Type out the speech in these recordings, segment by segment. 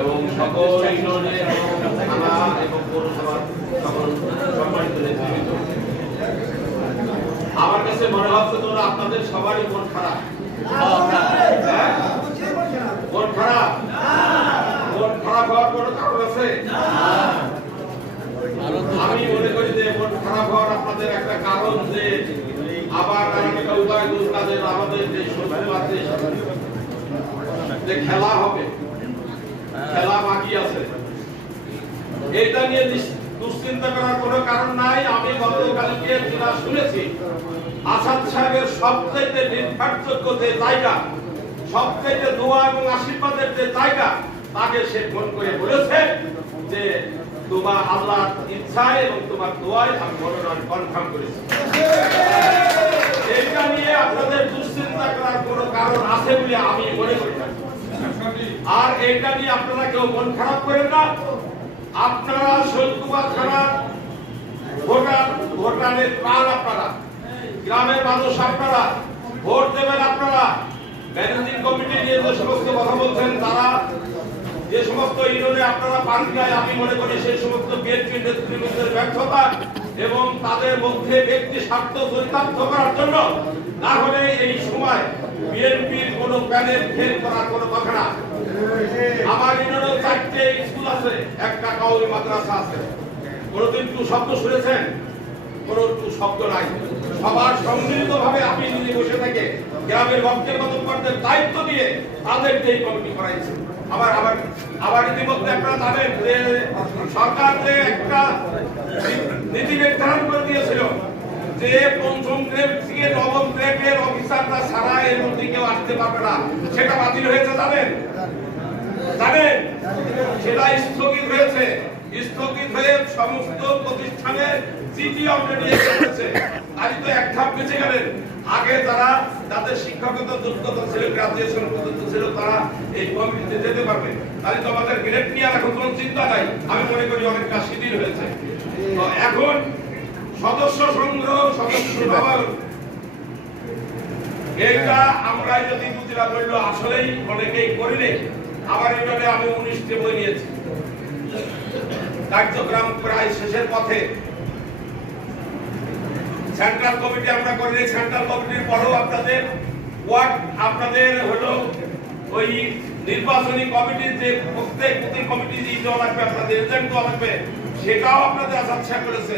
এবং সকল ইউনিয়নে থানা এবং পৌরসভার সকল সম্মানিত নেতৃবৃন্দ, আমার কাছে মনে হচ্ছে তোমরা আপনাদের সবারই মন খারাপ। মন খারাপ, মন খারাপ হওয়ার কোনো কারণ আছে? আমি মনে করি যে মন খারাপ হওয়ার আপনাদের একটা কারণ যে আবার একটা উপায় তাদের আমাদের যে শত্রু আছে যে খেলা হবে, খেলা বাকি আছে, এটা নিয়ে দুশ্চিন্তা করার কোনো কারণ নাই। আমি গতকালকে যেটা শুনেছি, আসাদ সাহেবের সবচেয়ে নির্ভরযোগ্য যে জায়গা, সবচেয়ে দোয়া এবং আশীর্বাদের যে জায়গা, তাকে সে ফোন করে বলেছে যে তোমার আল্লাহর ইচ্ছায় এবং তোমার দোয়ায় আমি মনোনয়ন কনফার্ম করেছি। এইটা নিয়ে আপনাদের দুশ্চিন্তা করার কোনো কারণ আছে বলে আমি মনে করি না। আর এইটা নিয়ে আপনারা কেউ মন খারাপ করেন না। আপনারা শৈলকুপা থানার ভোটারের প্রাণ, আপনারা গ্রামের মানুষ, আপনারা ভোট দেবেন। আপনারা ম্যানেজিং কমিটি নিয়ে যে সমস্ত কথা বলছেন, তারা যে সমস্ত ইউনিয়নে আপনারা পান খায়, আমি মনে করি সেই সমস্ত বিএনপি নেতৃবৃন্দের ব্যর্থতা এবং তাদের মধ্যে ব্যক্তি স্বার্থ চরিতার্থ করার জন্য। না হলে এই সময় বিএনপির কোন প্যানেল ফেল করার কোনো কথা না। আমার ইউনিয়নে 4টে স্কুল আছে, একটা কাউরি মাদ্রাসা আছে। কোনদিন টু শব্দ শুনেছেন? কোন টু শব্দ নাই। সবার সম্মিলিত ভাবে আপনি যদি বসে থেকে গ্রামের ভক্তের মতবাদের দায়িত্ব দিয়ে তাদেরকে এই কমিটি করাইছে। আবার ইতিমধ্যে আপনারা জানেন যে সরকার যে একটা নীতি নির্ধারণ করে দিয়েছিল যে পঞ্চম গ্রেড থেকে নবম গ্রেডের অফিসাররা ছাড়া এর মধ্যে কেউ আসতে পারবে না, সেটা বাতিল হয়েছে। জানেন সেটা স্থগিত হয়েছে। স্থগিত হয়ে সমস্ত প্রতিষ্ঠানে চিঠি অলরেডি এসেছে। আজ তো এক ধাপ বেঁচে গেলেন। আগে যারা তাদের শিক্ষকতা যোগ্যতা ছিল, গ্রাজুয়েশন পর্যন্ত ছিল, তারা এই কমিটিতে যেতে পারবে। তাহলে তো আমাদের গ্রেড নিয়ে এখন কোনো চিন্তা নাই। আমি মনে করি অনেকটা শিথিল হয়েছে। তো এখন সদস্য সংগ্রহ, সদস্য নবায়ন, এইটা আমরা যদি বুঝিরা বললো আসলেই অনেকেই করিনি। আমার ইউনিয়নে আমি 19টি বই নিয়েছি। কার্যক্রম প্রায় শেষের পথে। সেন্ট্রাল কমিটি আমরা করিনি। সেন্ট্রাল কমিটির পরেও আপনাদের ওয়ার্ড, আপনাদের হলো ওই নির্বাচনী কমিটির যে প্রত্যেক প্রতি কমিটি যে দেওয়া লাগবে, আপনাদের এজেন্ট দেওয়া লাগবে, সেটাও আপনাদের আসাদ সাহেব করেছে।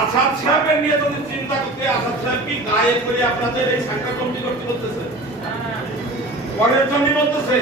আসাদ সাহেবের নিয়ে যদি চিন্তা করতে, আসাদ সাহেব কি গায়ে করে আপনাদের এই সেন্ট্রাল কমিটি করতে বলতেছে, পরের জন্য বলতেছে।